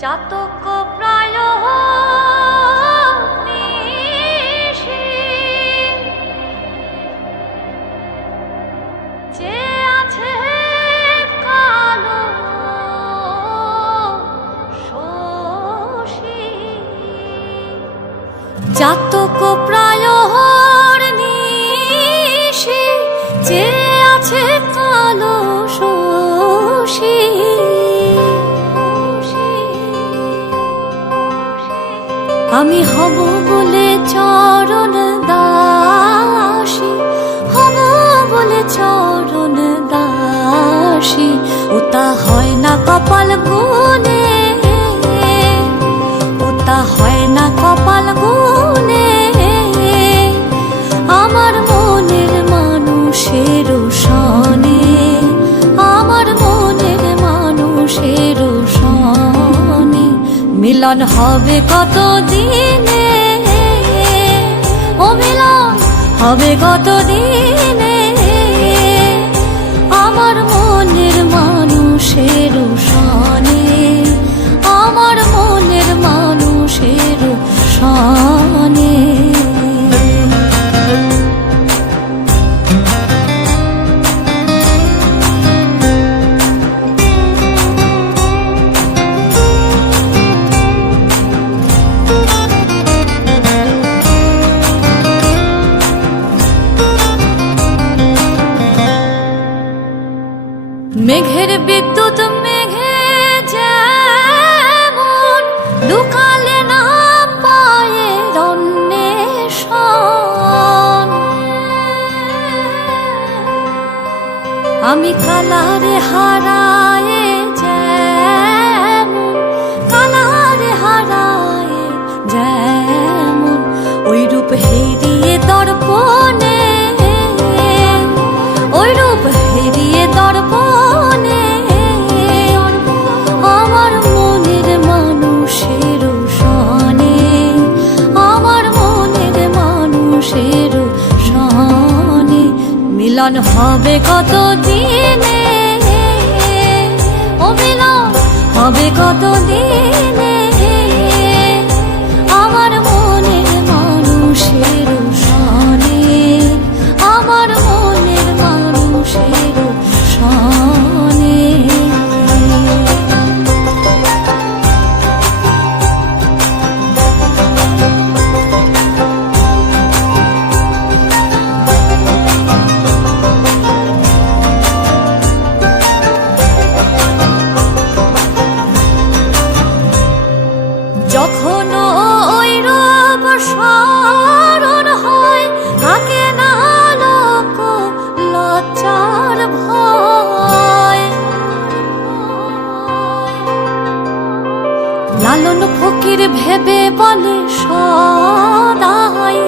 চাতক প্রায় নিশি যে আছে কালো শোষী, চাতক প্রায় নিশি যে আছে কালো শোষী। আমি হব বলে চরণ দাসী, হব বলে চরণ দাসী, ওটা হয় না কপাল গুনে, ওটা হয় না কপাল গুনে। আমার মনের মানুষের সনে, আমার মনের মানুষের সনে মিলন হবে কত দিনে, ও মিলন হবে কত দিনে। আমার মনের মানুষের সনে, আমার মনের মানুষের সনে। মেঘের বিদ্যুৎ মেঘে যেমন লুকালে না পায়ের অন্বেষণ, আমি কালারে হারায়ে যেমন, কালারে হারায়ে যেমন ওই রূপ হেরিয়ে দর্পণে, ওই রূপ হেরিয়ে দর্পণে। আমার মনের মানুষের সনে, আমার মনের মানুষের সনে মিলন হবে কত দিনে, ও মিলন হবে কত দিনে। আমার মনের মানুষের সনে, আমার মনের মানুষের সনে। যখন ওই রূপ স্মরণ হয় থাকে না লোক লজ্জার ভয়। লালন ফকির ভেবে বলে সদাই,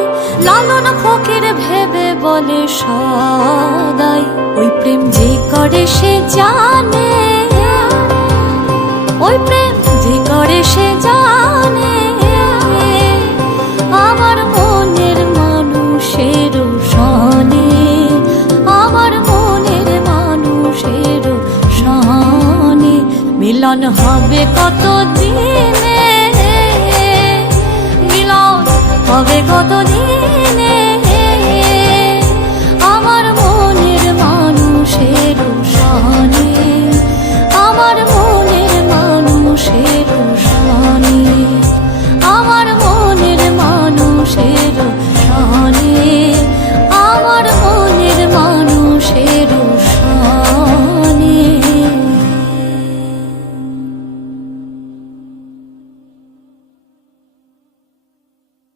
লালন ফকির ভেবে বলে সদাই, ওই প্রেম যে করে সে জানে, ওই প্রেম যে করে সে জানে। আমার মনের মানুষের সনে, আমার মনের মানুষের সনে মিলন হবে কত দিনে, মিলন হবে কত দিনে। আমার মনের মানুষের সনে, আমার